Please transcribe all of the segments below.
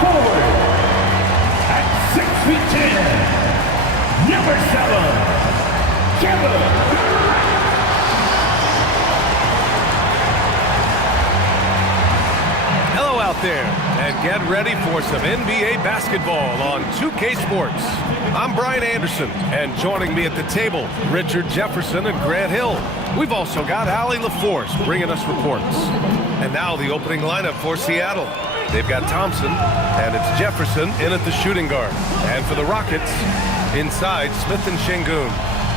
forward, at 6 feet 10, number 7, Kevin. Hello out there, and get ready for some NBA basketball on 2K Sports. I'm Brian Anderson, and joining me at the table, Richard Jefferson and Grant Hill. We've also got Allie LaForce bringing us reports. And now the opening lineup for Seattle. They've got Thompson, and it's Jefferson in at the shooting guard. And for the Rockets, inside Smith and Şengün.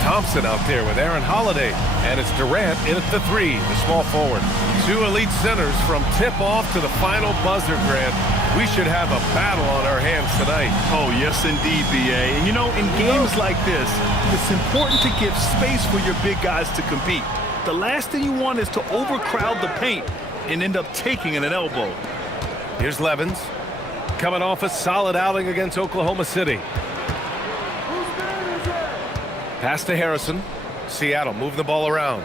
Thompson out there with Aaron Holiday, and it's Durant in at the 3, the small forward. Two elite centers from tip-off to the final buzzer, Grant. We should have a battle on our hands tonight. Oh, yes, indeed, B.A. And, you know, in games like this, it's important to give space for your big guys to compete. The last thing you want is to overcrowd the paint and end up taking an elbow. Here's Levins, coming off a solid outing against Oklahoma City. Pass to Harrison. Seattle move the ball around.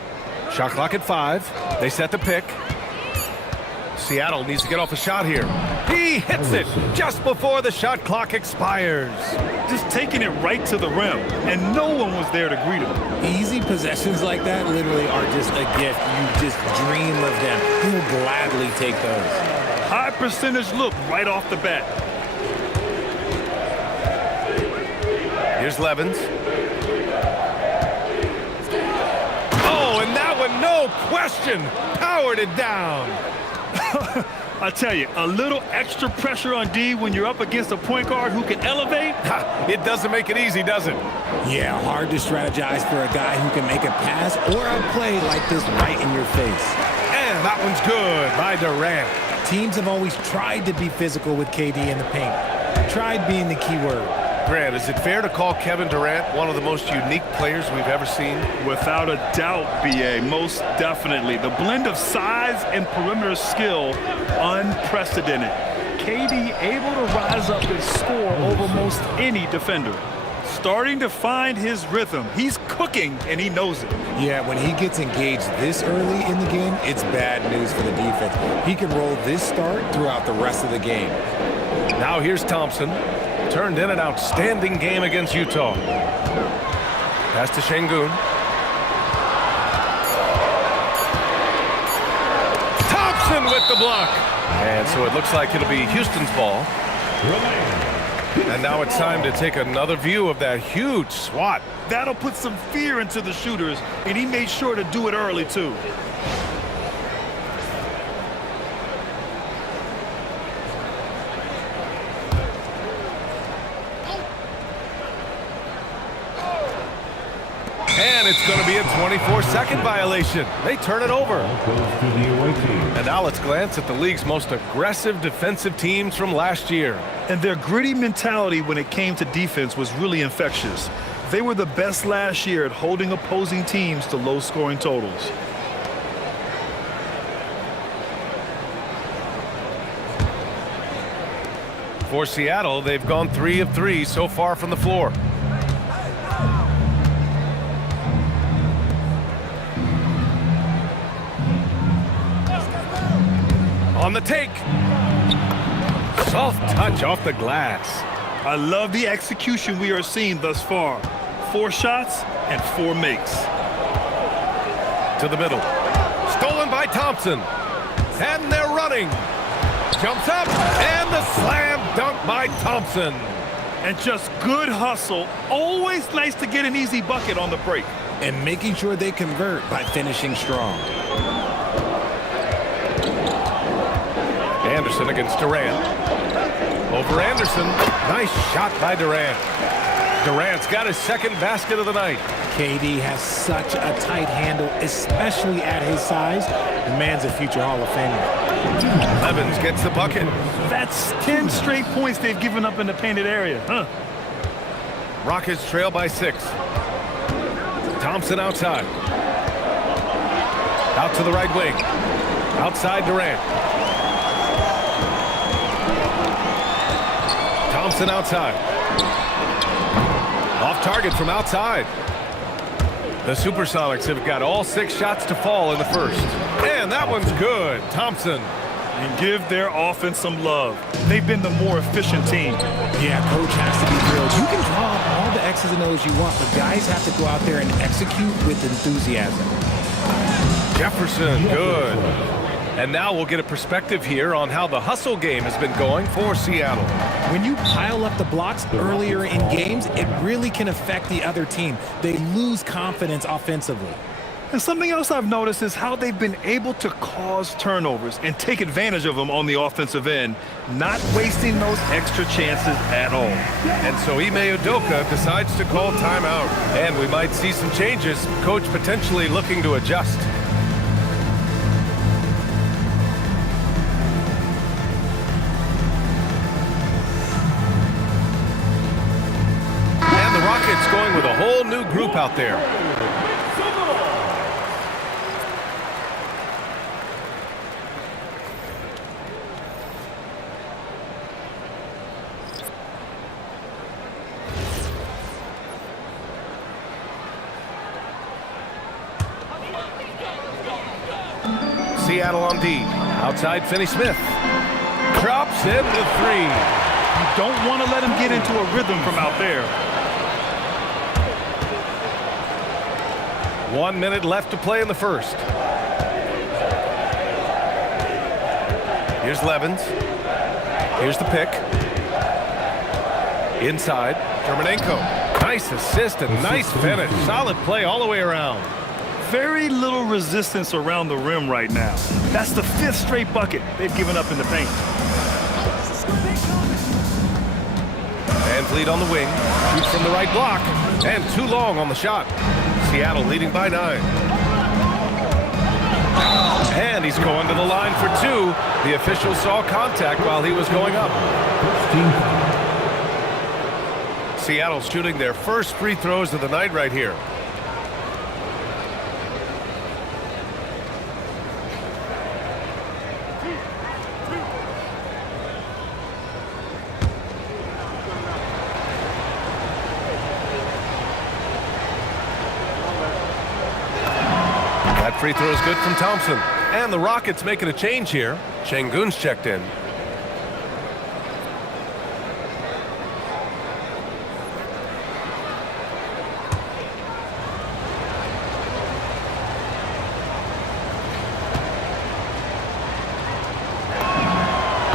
Shot clock at 5. They set the pick. Seattle needs to get off a shot here. He hits it just before the shot clock expires. Just taking it right to the rim, and no one was there to greet him. Easy possessions like that literally are just a gift. You just dream of them. He'll gladly take those. High percentage look right off the bat. Here's Levins. No question, powered it down. I tell you, a little extra pressure on D when you're up against a point guard who can elevate. It doesn't make it easy, does it? Yeah, hard to strategize for a guy who can make a pass or a play like this right in your face. And that one's good by Durant. Teams have always tried to be physical with KD in the paint. Tried being the key word. Grant, is it fair to call Kevin Durant one of the most unique players we've ever seen? Without a doubt, B.A., most definitely. The blend of size and perimeter skill, unprecedented. KD able to rise up and score over most any defender. Starting to find his rhythm. He's cooking, and he knows it. Yeah, when he gets engaged this early in the game, it's bad news for the defense. He can roll this start throughout the rest of the game. Now here's Thompson. Turned in an outstanding game against Utah. Pass to Şengün. Thompson with the block. And so it looks like it'll be Houston's ball. And now it's time to take another view of that huge swat. That'll put some fear into the shooters, and he made sure to do it early, too. And it's going to be a 24-second violation. They turn it over. And now let's glance at the league's most aggressive defensive teams from last year. And their gritty mentality when it came to defense was really infectious. They were the best last year at holding opposing teams to low-scoring totals. For Seattle, they've gone 3 of 3 so far from the floor. On the take. Soft touch off the glass. I love the execution we are seeing thus far. 4 shots and 4 makes. To the middle. Stolen by Thompson. And they're running. Jumps up. And the slam dunk by Thompson. And just good hustle. Always nice to get an easy bucket on the break. And making sure they convert by finishing strong. Anderson against Durant. Over Anderson. Nice shot by Durant. Durant's got his second basket of the night. KD has such a tight handle, especially at his size. The man's a future Hall of Famer. Levins gets the bucket. That's 10 straight points they've given up in the painted area. Rockets trail by 6. Thompson outside. Out to the right wing. Outside Durant. Thompson outside. Off target from outside. The Supersonics have got all 6 shots to fall in the first. And that one's good. Thompson And give their offense some love. They've been the more efficient team. Yeah, coach has to be thrilled. You can draw up all the X's and O's you want, but guys have to go out there and execute with enthusiasm. Jefferson, good. And now we'll get a perspective here on how the hustle game has been going for Seattle. When you pile up the blocks earlier in games, it really can affect the other team. They lose confidence offensively. And something else I've noticed is how they've been able to cause turnovers and take advantage of them on the offensive end, not wasting those extra chances at all. And so Ime Udoka decides to call timeout. And we might see some changes. Coach potentially looking to adjust. And the Rockets going with a whole new group out there. Seattle on D. Outside Finney-Smith. Drops in the three. You don't want to let him get into a rhythm from out there. 1 minute left to play in the first. Here's Levins. Here's the pick. Inside. Germanenko. Nice assist and nice finish. Solid play all the way around. Very little resistance around the rim right now. That's the 5th straight bucket they've given up in the paint. Van Vliet on the wing. Shoots from the right block. And too long on the shot. Seattle leading by 9. And he's going to the line for 2. The official saw contact while he was going up. Seattle shooting their first free throws of the night right here. That free throw is good from Thompson. And the Rockets making a change here. Şengün's checked in.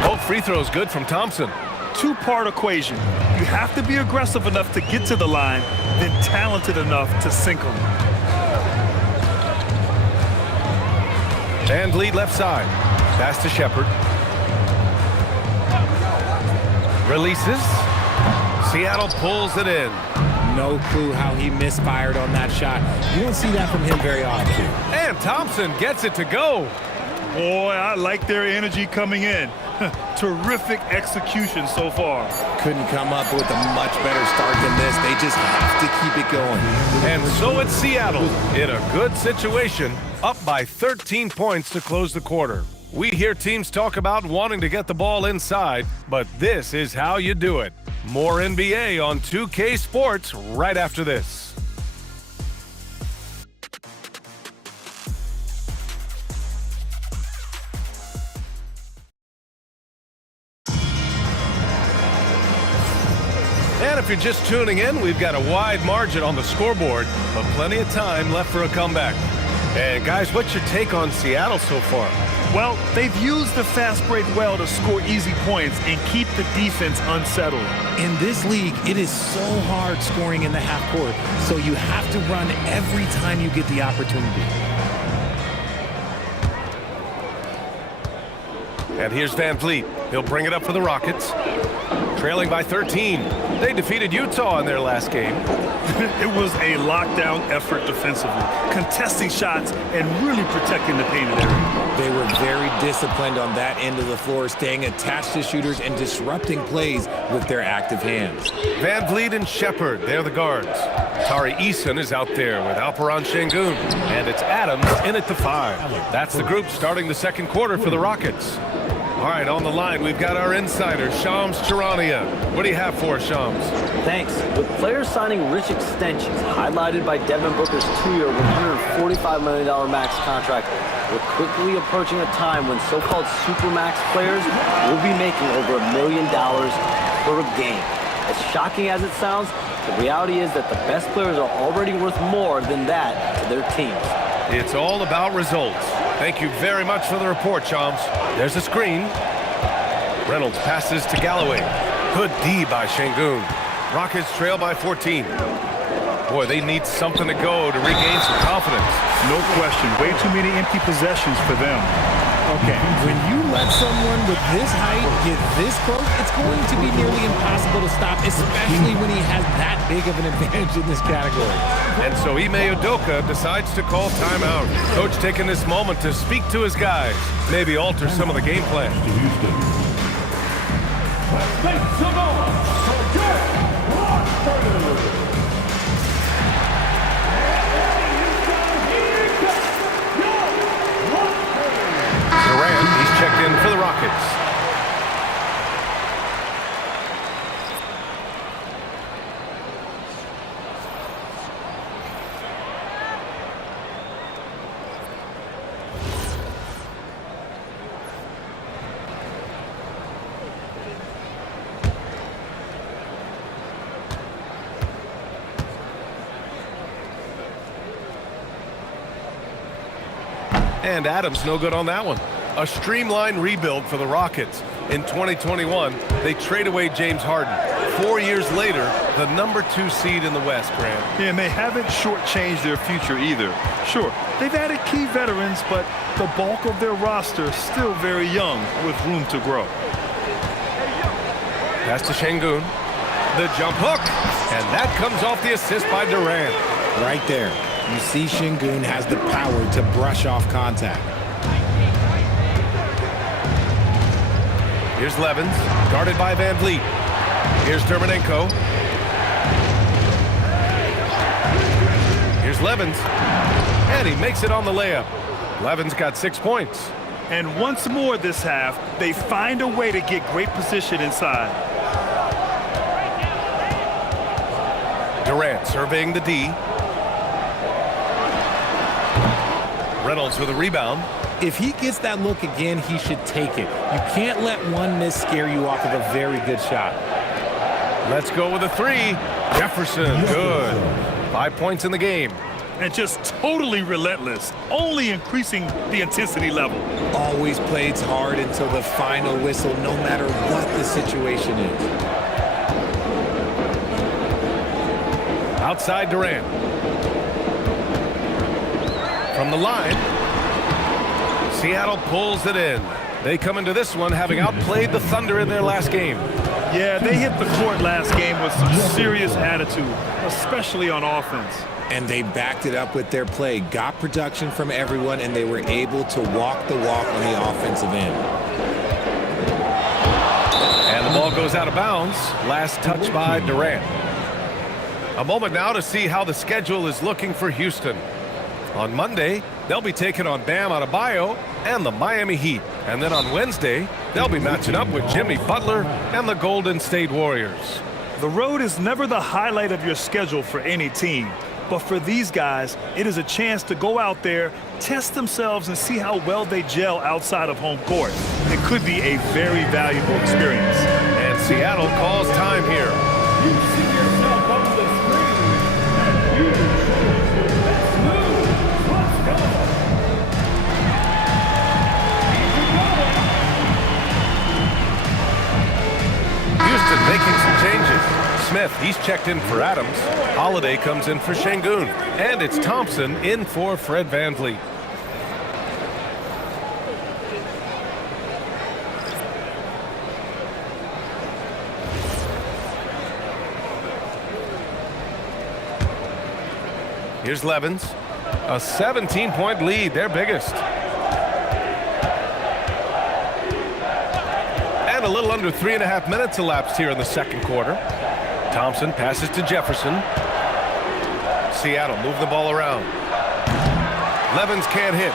Both free throws good from Thompson. Two-part equation. You have to be aggressive enough to get to the line, then talented enough to sink them. And lead left side. Pass to Shepard. Releases. Seattle pulls it in. No clue how he misfired on that shot. You don't see that from him very often. And Thompson gets it to go. Boy, I like their energy coming in. Terrific execution so far. Couldn't come up with a much better start than this. They just have to keep it going. And so it's Seattle in a good situation, up by 13 points to close the quarter. We hear teams talk about wanting to get the ball inside, but this is how you do it. More NBA on 2K Sports right after this. And if you're just tuning in, we've got a wide margin on the scoreboard, but plenty of time left for a comeback. And guys, what's your take on Seattle so far? Well, they've used the fast break well to score easy points and keep the defense unsettled. In this league, it is so hard scoring in the half court, so you have to run every time you get the opportunity. And here's Van Vliet. He'll bring it up for the Rockets. Trailing by 13. They defeated Utah in their last game. It was a lockdown effort defensively, contesting shots and really protecting the painted area. They were very disciplined on that end of the floor, staying attached to shooters and disrupting plays with their active hands. Van Vliet and Shepard, they're the guards. Tari Eason is out there with Alperen Şengün. And it's Adams in at the 5. That's the group starting the second quarter for the Rockets. All right, on the line, we've got our insider, Shams Charania. What do you have for us, Shams? Thanks. With players signing rich extensions, highlighted by Devin Booker's 2-year, $145 million max contract, we're quickly approaching a time when so-called supermax players will be making over $1 million per game. As shocking as it sounds, the reality is that the best players are already worth more than that to their teams. It's all about results. Thank you very much for the report, Chomps. There's a screen. Reynolds passes to Galloway. Good D by Şengün. Rockets trail by 14. Boy, they need something to go to regain some confidence. No question. Way too many empty possessions for them. Okay, when you let someone with this height get this close, it's going to be nearly impossible to stop, especially when he has that big of an advantage in this category. And so Ime Udoka decides to call timeout. Coach taking this moment to speak to his guys, maybe alter some of the game plan. To Houston. Let's make some noise for Jefferson. Durant, he's checked in for the Rockets. And Adams no good on that one. A streamlined rebuild for the Rockets. In 2021, they trade away James Harden. 4 years later, the #2 seed in the West, Grant. Yeah, and they haven't shortchanged their future either. Sure, they've added key veterans, but the bulk of their roster is still very young with room to grow. Pass to Şengün. The jump hook. And that comes off the assist by Durant. Right there. You see Şengün has the power to brush off contact. Here's Levins, guarded by Van Vliet. Here's Dermonenko. Here's Levins. And he makes it on the layup. Levins got 6 points. And once more this half, they find a way to get great position inside. Durant surveying the D. Reynolds with a rebound. If he gets that look again, he should take it. You can't let one miss scare you off of a very good shot. Let's go with a 3. Jefferson, good. 5 points in the game. And just totally relentless, only increasing the intensity level. Always plays hard until the final whistle, no matter what the situation is. Outside Durant. From the line, Seattle pulls it in. They come into this one having outplayed the Thunder in their last game. Yeah, they hit the court last game with some serious attitude, especially on offense. And they backed it up with their play, got production from everyone, and they were able to walk the walk on the offensive end. And the ball goes out of bounds. Last touch by Durant. A moment now to see how the schedule is looking for Houston. On Monday, they'll be taking on Bam Adebayo and the Miami Heat. And then on Wednesday, they'll be matching up with Jimmy Butler and the Golden State Warriors. The road is never the highlight of your schedule for any team. But for these guys, it is a chance to go out there, test themselves, and see how well they gel outside of home court. It could be a very valuable experience. And Seattle calls time here. You see yourself on the screen. And you let's move. Let's go. Houston making some changes. Smith, he's checked in for Adams. Holiday comes in for Şengün. And it's Thompson in for Fred VanVleet. Here's Levins. A 17-point lead, their biggest. And a little under 3.5 minutes elapsed here in the second quarter. Thompson passes to Jefferson. Seattle move the ball around. Levins can't hit.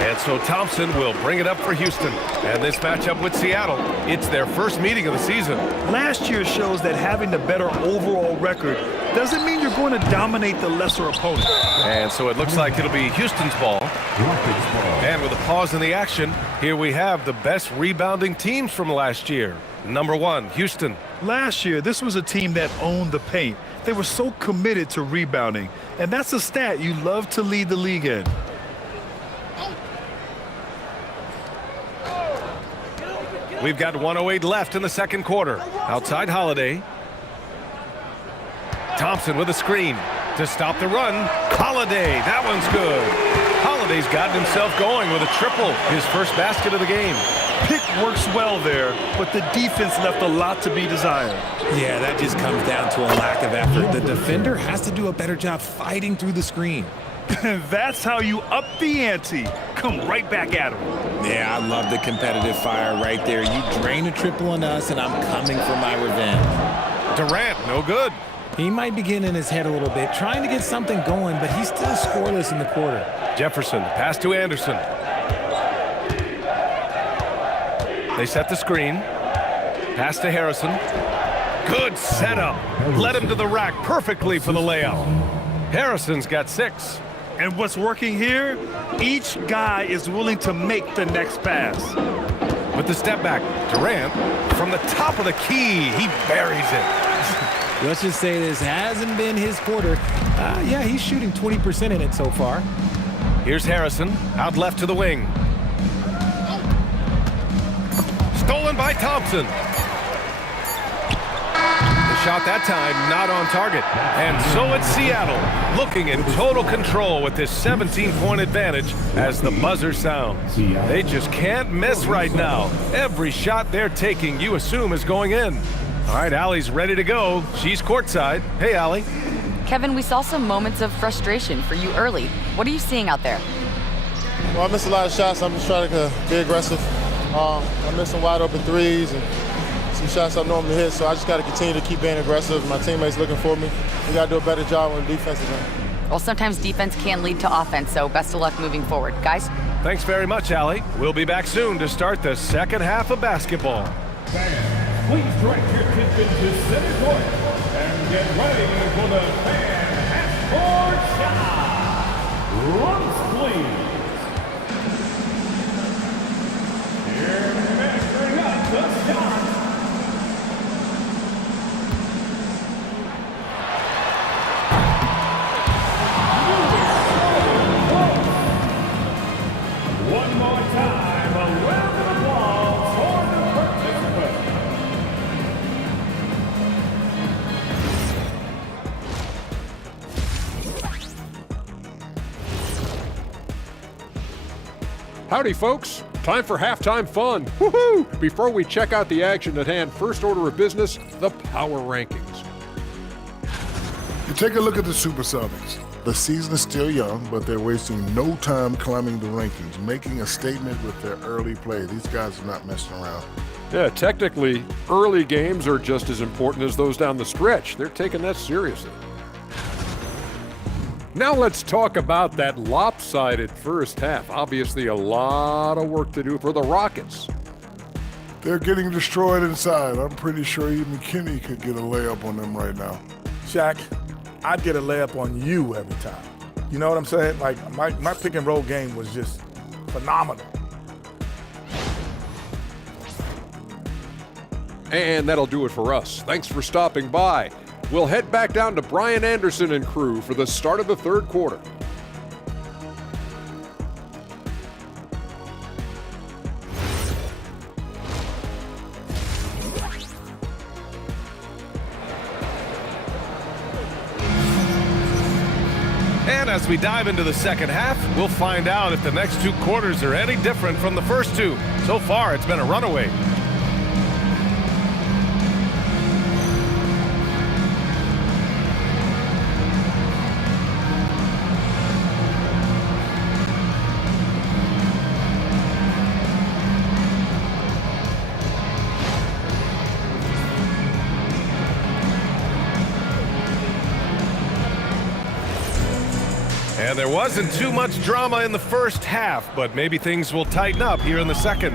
And so Thompson will bring it up for Houston. And this matchup with Seattle, it's their first meeting of the season. Last year shows that having the better overall record doesn't mean you're going to dominate the lesser opponent. And so it looks like it'll be Houston's ball. And with a pause in the action, here we have the best rebounding teams from last year. Number 1, Houston. Last year, this was a team that owned the paint. They were so committed to rebounding, and that's a stat you love to lead the league in. We've got 1:08 left in the second quarter. Outside Holiday. Thompson with a screen to stop the run. Holiday, that one's good. Holiday's gotten himself going with a triple, his first basket of the game. Pick works well there, but the defense left a lot to be desired. Yeah, that just comes down to a lack of effort. The defender has to do a better job fighting through the screen. That's how you up the ante. Come right back at him. Yeah, I love the competitive fire right there. You drain a triple on us, and I'm coming for my revenge. Durant, no good. He might be getting in his head a little bit, trying to get something going, but he's still scoreless in the quarter. Jefferson, pass to Anderson. They set the screen. Pass to Harrison. Good setup. Led him to the rack perfectly for the layup. Harrison's got 6. And what's working here, each guy is willing to make the next pass. With the step back, Durant, from the top of the key, he buries it. Let's just say this hasn't been his quarter. Yeah, he's shooting 20% in it so far. Here's Harrison, out left to the wing. Stolen by Thompson. The shot that time not on target. And so it's Seattle, looking in total control with this 17-point advantage as the buzzer sounds. They just can't miss right now. Every shot they're taking, you assume, is going in. All right, Allie's ready to go. She's courtside. Hey, Allie. Kevin, we saw some moments of frustration for you early. What are you seeing out there? Well, I missed a lot of shots. I'm just trying to be aggressive. I missed some wide open threes and some shots I normally hit, so I just got to continue to keep being aggressive. My teammates looking for me. We got to do a better job when the defense is in. Well, sometimes defense can lead to offense, so best of luck moving forward. Guys? Thanks very much, Allie. We'll be back soon to start the second half of basketball. Fans, please direct your attention to center court and get ready for the fan half-court shot. Runs, please. Here measuring up the shot. One more time, a round of applause for the participants. Howdy, folks. Time for halftime fun. Woohoo! Before we check out the action at hand, first order of business, the power rankings. You take a look at the Supersonics. The season is still young, but they're wasting no time climbing the rankings, making a statement with their early play. These guys are not messing around. Yeah, technically, early games are just as important as those down the stretch. They're taking that seriously. Now let's talk about that lopsided first half. Obviously, a lot of work to do for the Rockets. They're getting destroyed inside. I'm pretty sure even McKinney could get a layup on them right now. Shaq, I'd get a layup on you every time. You know what I'm saying? Like, my pick and roll game was just phenomenal. And that'll do it for us. Thanks for stopping by. We'll head back down to Brian Anderson and crew for the start of the third quarter. And as we dive into the second half, we'll find out if the next 2 quarters are any different from the first 2. So far, it's been a runaway. And there wasn't too much drama in the first half, but maybe things will tighten up here in the second.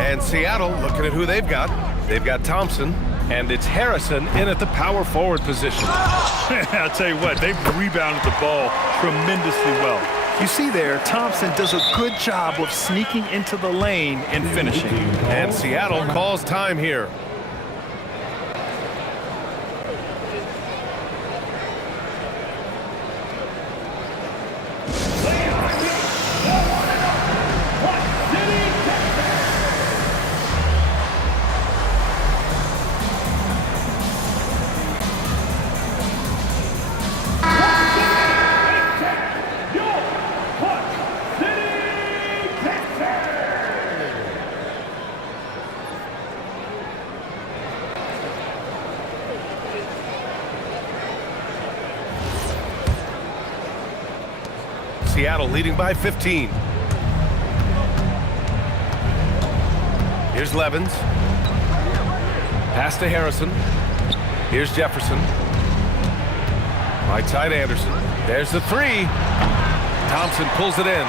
And Seattle, looking at who they've got. They've got Thompson, And it's Harrison in at the power forward position. I'll tell you what, they've rebounded the ball tremendously well. You see there, Thompson does a good job of sneaking into the lane and finishing. And Seattle calls time here. Seattle leading by 15. Here's Levins. Pass to Harrison. Here's Jefferson. Right side Anderson. There's the three. Thompson pulls it in.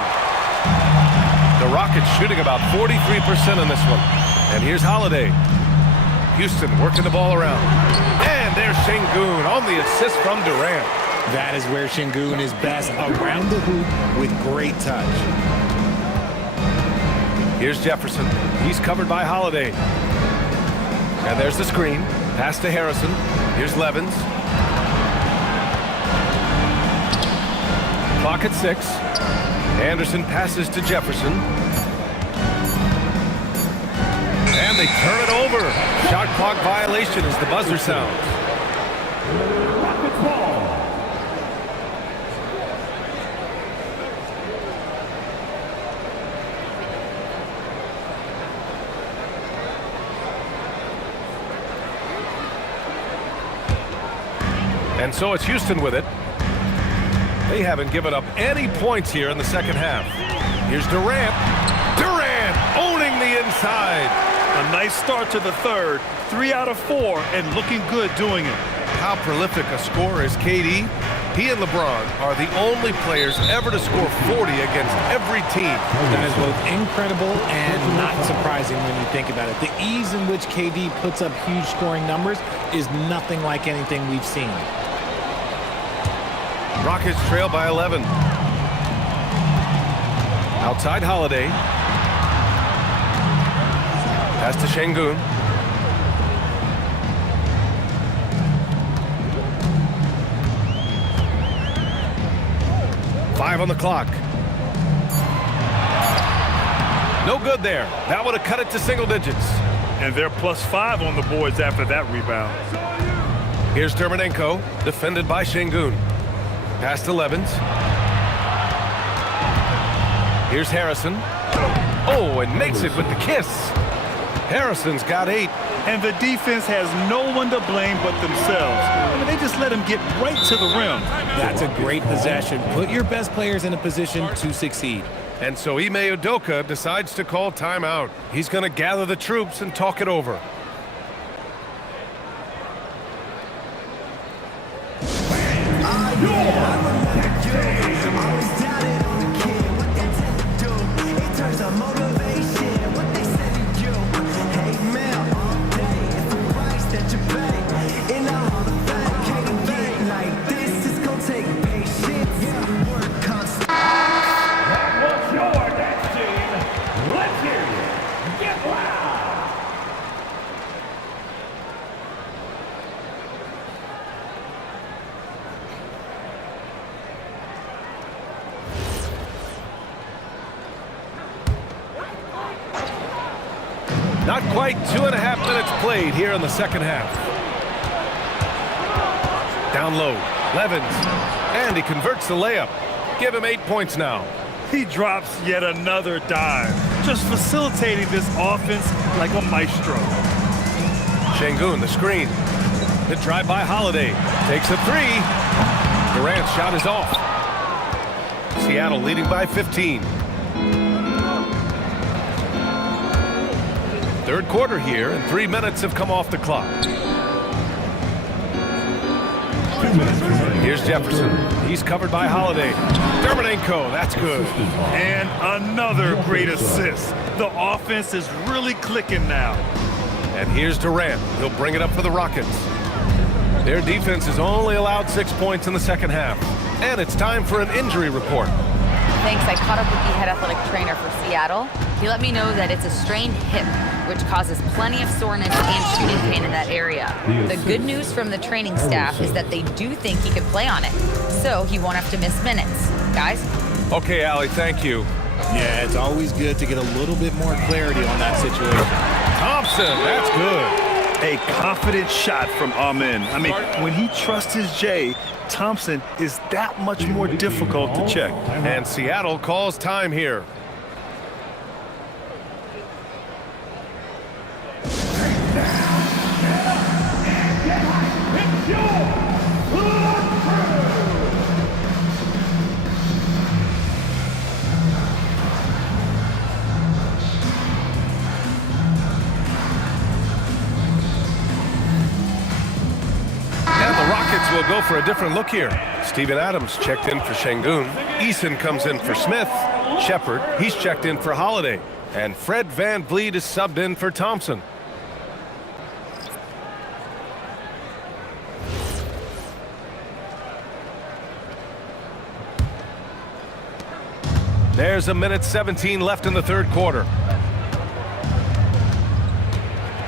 The Rockets shooting about 43% in this one. And here's Holiday. Houston working the ball around. And there's Şengün on the assist from Durant. That is where Şengün is best, around the hoop with great touch. Here's Jefferson. He's covered by Holiday. And there's the screen. Pass to Harrison. Here's Levins. Clock at 6. Anderson passes to Jefferson. And they turn it over. Shot clock violation as the buzzer sounds. Rockets ball. And so it's Houston with it. They haven't given up any points here in the second half. Here's Durant. Durant owning the inside. A nice start to the third. 3 out of 4 and looking good doing it. How prolific a scorer is KD? He and LeBron are the only players ever to score 40 against every team. That is both incredible and not surprising when you think about it. The ease in which KD puts up huge scoring numbers is nothing like anything we've seen. Rockets trail by 11. Outside Holiday. Pass to Şengün. Five on the clock. No good there. That would have cut it to single digits. And they're +5 on the boards after that rebound. Here's Dermonenko, defended by Şengün. Pass to Levins. Here's Harrison. Oh, and makes it with the kiss. Harrison's got 8. And the defense has no one to blame but themselves. I mean, they just let him get right to the rim. That's a great possession. Put your best players in a position to succeed. And so Ime Udoka decides to call timeout. He's going to gather the troops and talk it over. Not quite 2.5 minutes played here in the second half. Down low, Levins, and he converts the layup. Give him 8 points now. He drops yet another dime, just facilitating this offense like a maestro. Şengün, the screen. The drive by Holiday. Takes a 3. Durant's shot is off. Seattle leading by 15. Third quarter here, and 3 minutes have come off the clock. Here's Jefferson. He's covered by Holiday. Dermonenko, that's good. And another great assist. The offense is really clicking now. And here's Durant. He'll bring it up for the Rockets. Their defense has only allowed 6 points in the second half. And it's time for an injury report. Thanks. I caught up with the head athletic trainer for Seattle. He let me know that it's a strained hip, which causes plenty of soreness and shooting pain in that area. The good news from the training staff is that they do think he could play on it, so he won't have to miss minutes. Guys? Okay, Allie, thank you. Yeah, it's always good to get a little bit more clarity on that situation. Thompson, that's good. A confident shot from Amen. I mean, when he trusts his J, Thompson is that much more difficult to check. And Seattle calls time here. We'll go for a different look here. Steven Adams checked in for Şengün. Eason comes in for Smith. Shepard, he's checked in for Holiday. And Fred VanVleet is subbed in for Thompson. There's a minute 17 left in the third quarter.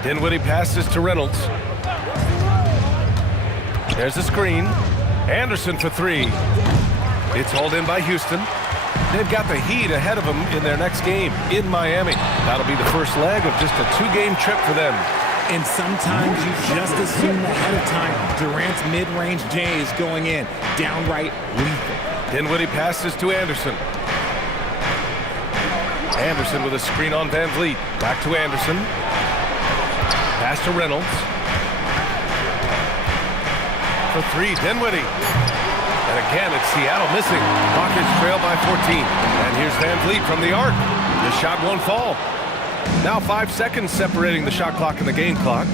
Dinwiddie passes to Reynolds. There's a screen. Anderson for three. It's hauled in by Houston. They've got the Heat ahead of them in their next game in Miami. That'll be the first leg of just a two-game trip for them. And sometimes you just assume ahead of time Durant's mid-range J is going in. Downright lethal. Dinwiddie passes to Anderson. Anderson with a screen on VanVleet. Back to Anderson. Pass to Reynolds. For three, Dinwiddie. And again, it's Seattle missing. Rockets trail by 14. And here's VanVleet from the arc. The shot won't fall. Now 5 seconds separating the shot clock and the game clock.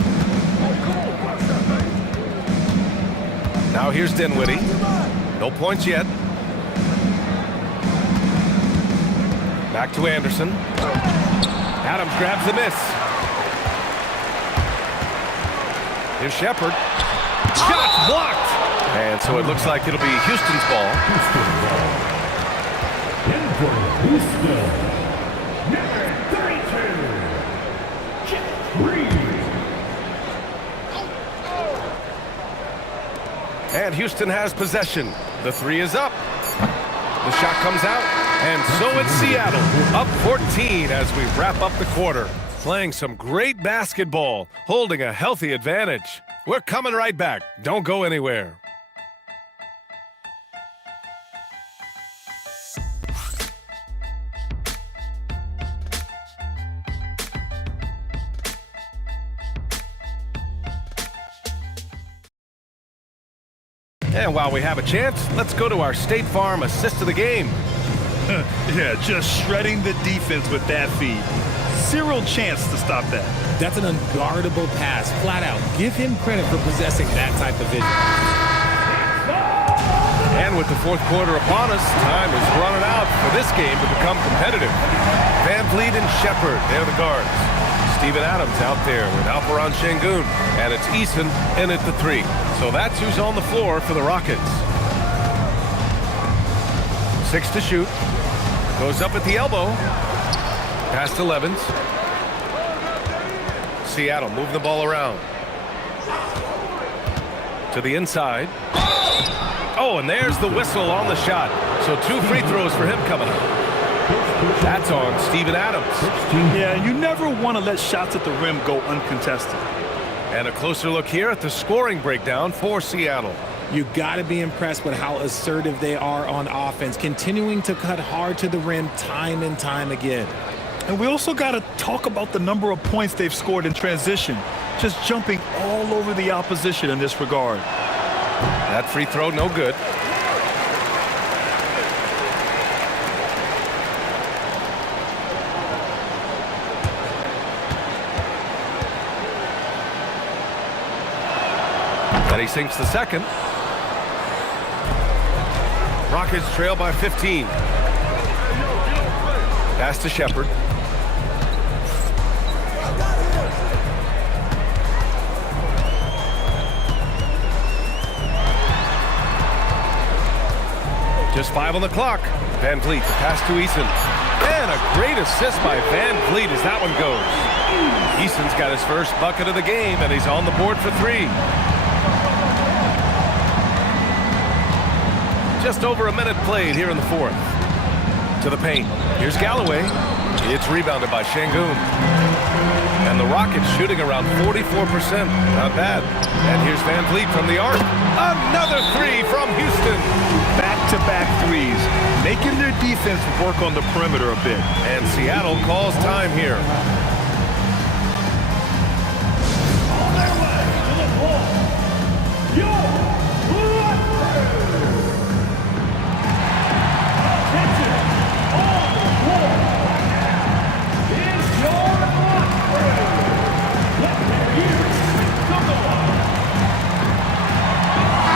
Now here's Dinwiddie. No points yet. Back to Anderson. Adams grabs the miss. Here's Shepard. Shot blocked. And so it looks like it'll be Houston's ball. Houston. Number 32. And Houston has possession. The three is up. The shot comes out. And so it's Seattle, up 14 as we wrap up the quarter. Playing some great basketball, holding a healthy advantage. We're coming right back. Don't go anywhere. And while we have a chance, let's go to our State Farm assist of the game. Yeah, just shredding the defense with that feed. Zero chance to stop that. That's an unguardable pass, flat out. Give him credit for possessing that type of vision. And with the fourth quarter upon us, time is running out for this game to become competitive. VanVleet and Shepard, they're the guards. Steven Adams out there with Alperen Şengün. And it's Eason in at the three. So that's who's on the floor for the Rockets. 6 to shoot. Goes up at the elbow. Pass to Levins. Seattle move the ball around. To the inside. Oh, and there's the whistle on the shot. So 2 free throws for him coming up. That's on Steven Adams. Yeah, you never want to let shots at the rim go uncontested. And a closer look here at the scoring breakdown for Seattle. You got to be impressed with how assertive they are on offense, continuing to cut hard to the rim time and time again. And we also got to talk about the number of points they've scored in transition, just jumping all over the opposition in this regard. That free throw, no good. And he sinks the second. Rockets trail by 15. Pass to Shepard. Just 5 on the clock. Van Vliet, the pass to Eason. And a great assist by Van Vliet as that one goes. Eason's got his first bucket of the game, and he's on the board for 3. Just over a minute played here in the 4th. To the paint. Here's Galloway. It's rebounded by Şengün. And the Rockets shooting around 44%. Not bad. And here's Van Vliet from the arc. Another 3 from Houston. Back-to-back threes, making their defense work on the perimeter a bit. And Seattle calls time here. On their way to the floor, your blood crew. Attention, on the floor right now is your blood crew. Let's hear you. Come on.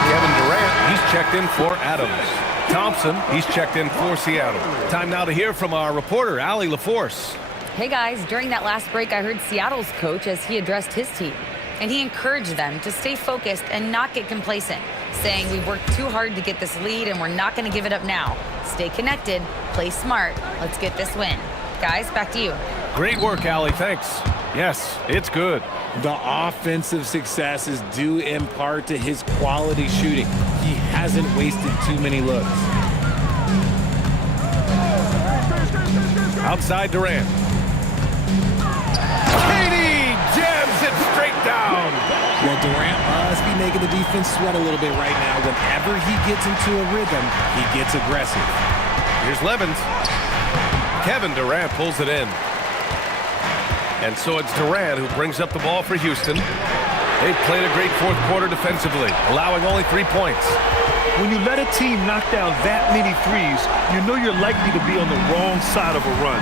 Kevin Durant, he's checked in for Adams. Thompson, he's checked in for Seattle. Time now to hear from our reporter, Allie LaForce. Hey guys, during that last break, I heard Seattle's coach as he addressed his team. And he encouraged them to stay focused and not get complacent, saying we've worked too hard to get this lead and we're not going to give it up now. Stay connected, play smart, let's get this win. Guys, back to you. Great work, Allie, thanks. Yes, it's good. The offensive success is due in part to his quality shooting. He hasn't wasted too many looks. Outside Durant. Katie jams it straight down. Well, Durant must be making the defense sweat a little bit right now. Whenever he gets into a rhythm, he gets aggressive. Here's Levins. Kevin Durant pulls it in. And so it's Durant who brings up the ball for Houston. They've played a great 4th quarter defensively, allowing only 3 points. When you let a team knock down that many threes, you know you're likely to be on the wrong side of a run.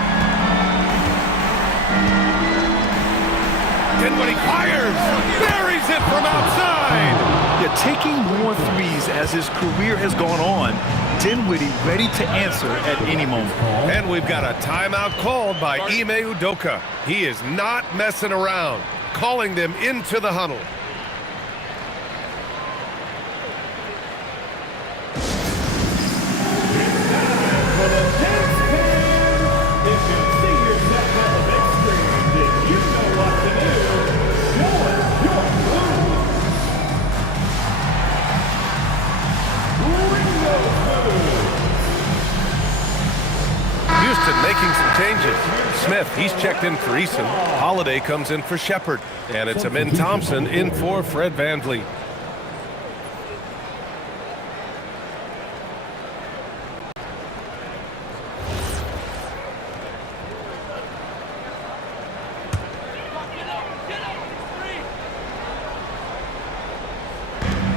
Dinwiddie fires! Buries it from outside! Yeah, taking more threes as his career has gone on, Dinwiddie ready to answer at any moment. And we've got a timeout called by Ime Udoka. He is not messing around, calling them into the huddle. For the next game, if you see yourself on the big screen, then you know what to do. Join your crew. Houston making some changes. Smith, he's checked in for Eason. Holiday comes in for Shepard. And it's Amin Thompson in for Fred Van Vliet.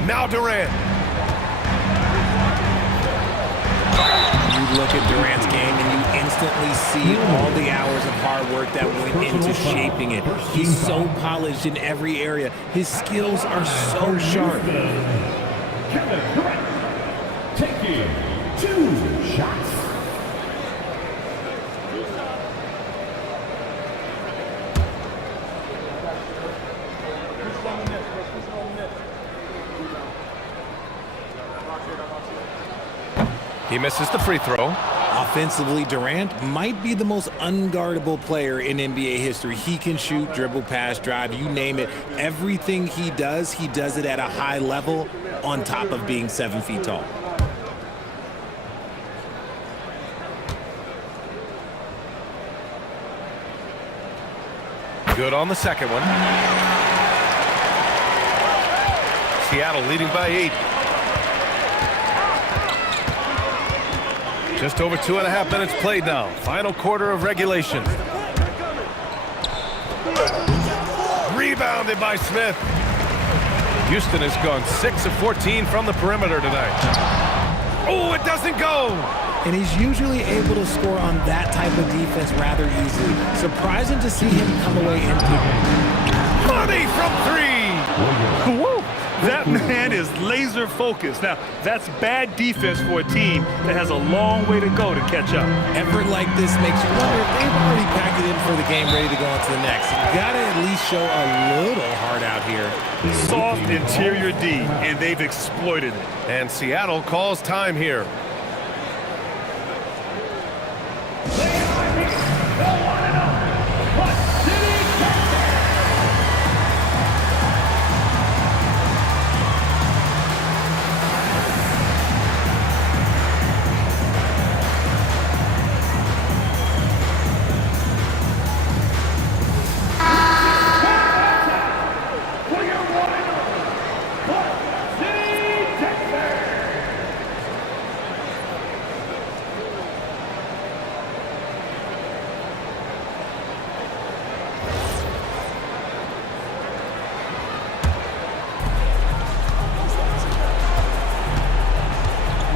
Now Durant. You look at Durant's game and you instantly see all the hours of hard work that went into shaping it. He's so polished in every area. His skills are so sharp. Kevin Durant taking 2 shots. He misses the free throw. Offensively, Durant might be the most unguardable player in NBA history. He can shoot, dribble, pass, drive, you name it. Everything he does it at a high level on top of being 7 feet tall. Good on the second one. Seattle leading by 8. Just over 2.5 minutes played now. Final quarter of regulation. Rebounded by Smith. Houston has gone 6 of 14 from the perimeter tonight. Oh, it doesn't go. And he's usually able to score on that type of defense rather easily. Surprising to see him come away empty. Money from 3. Woo! That man is laser focused. Now, that's bad defense for a team that has a long way to go to catch up. Effort like this makes you wonder if they've already packed it in for the game, ready to go on to the next. You gotta at least show a little heart out here. Soft interior D, and they've exploited it. And Seattle calls time here.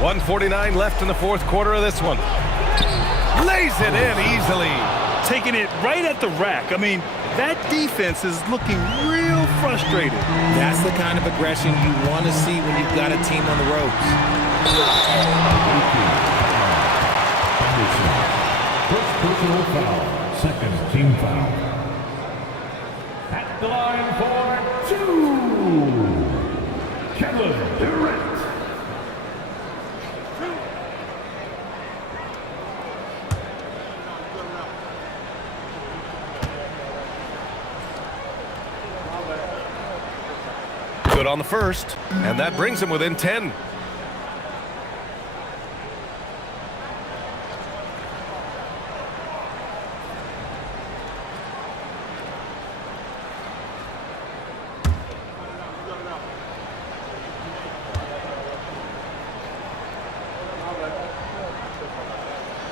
1:49 left in the fourth quarter of this one. Lays it in easily. Taking it right at the rack. I mean, that defense is looking real frustrated. That's the kind of aggression you want to see when you've got a team on the ropes. First personal foul, second team foul. At the line for 2, Kevin Durant. Good on the first, and that brings him within 10.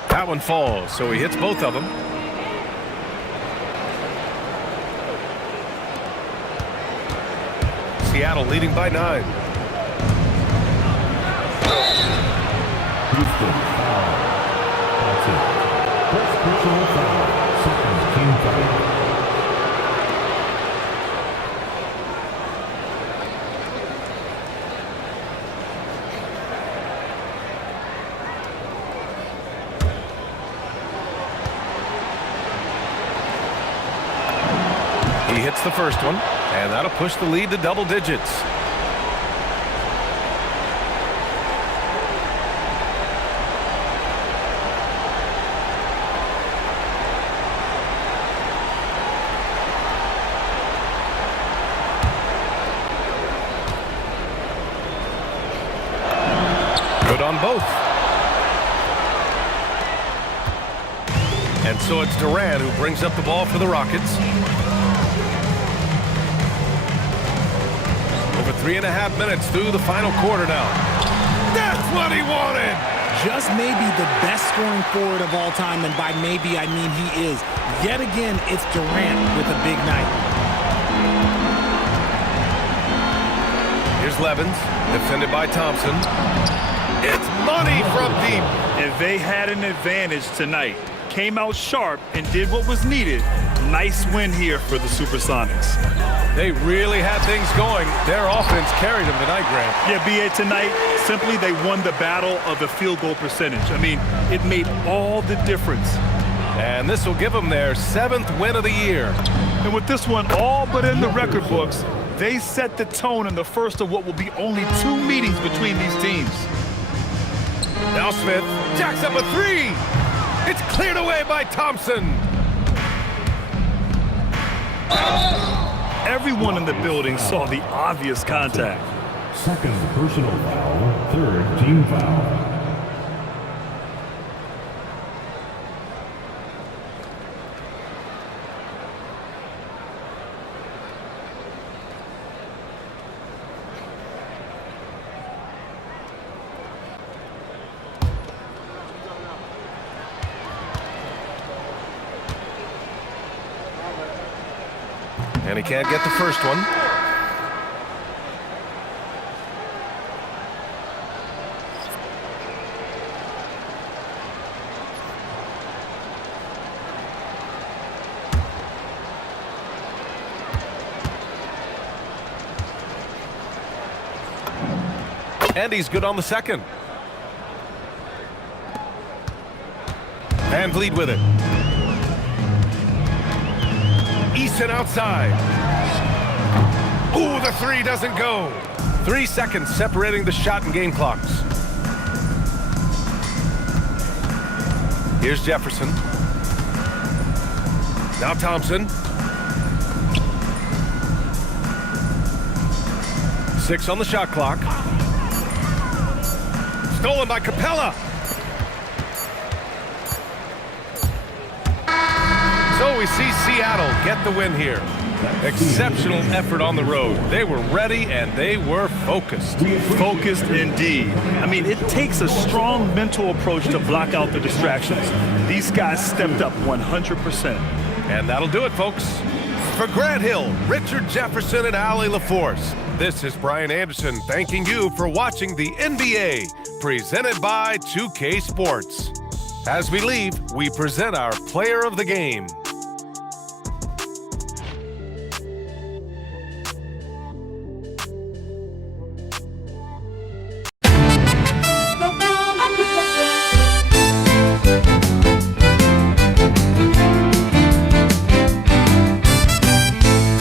That one falls, so he hits both of them. Seattle leading by 9. Houston foul. That's it. First personal foul, second team foul. He hits the first one, and that'll push the lead to double digits. Good on both. And so it's Durant who brings up the ball for the Rockets. Over 3.5 minutes through the final quarter now. That's what he wanted! Just maybe the best scoring forward of all time, and by maybe I mean he is. Yet again, it's Durant with a big night. Here's Levins, defended by Thompson. It's money from deep. And they had an advantage tonight. Came out sharp and did what was needed. Nice win here for the Supersonics. They really had things going. Their offense carried them tonight, Grant. Yeah, B.A., tonight, simply they won the battle of the field goal percentage. I mean, it made all the difference. And this will give them their 7th win of the year. And with this one all but in the record books, they set the tone in the first of what will be only 2 meetings between these teams. Now Smith jacks up a 3. It's cleared away by Thompson. Everyone in the building saw the obvious contact. Second personal foul, third team foul. And he can't get the first one. And he's good on the second. And lead with it. Easton outside. Ooh, the 3 doesn't go. 3 seconds separating the shot and game clocks. Here's Jefferson. Now Thompson. 6 on the shot clock. Stolen by Capella. So we see Seattle get the win here. Exceptional effort on the road. They were ready and they were focused. Focused indeed. I mean, it takes a strong mental approach to block out the distractions. These guys stepped up 100%. And that'll do it, folks. For Grant Hill, Richard Jefferson, and Allie LaForce, This is Brian Anderson thanking you for watching the NBA, presented by 2K Sports. As we leave, we present our player of the game.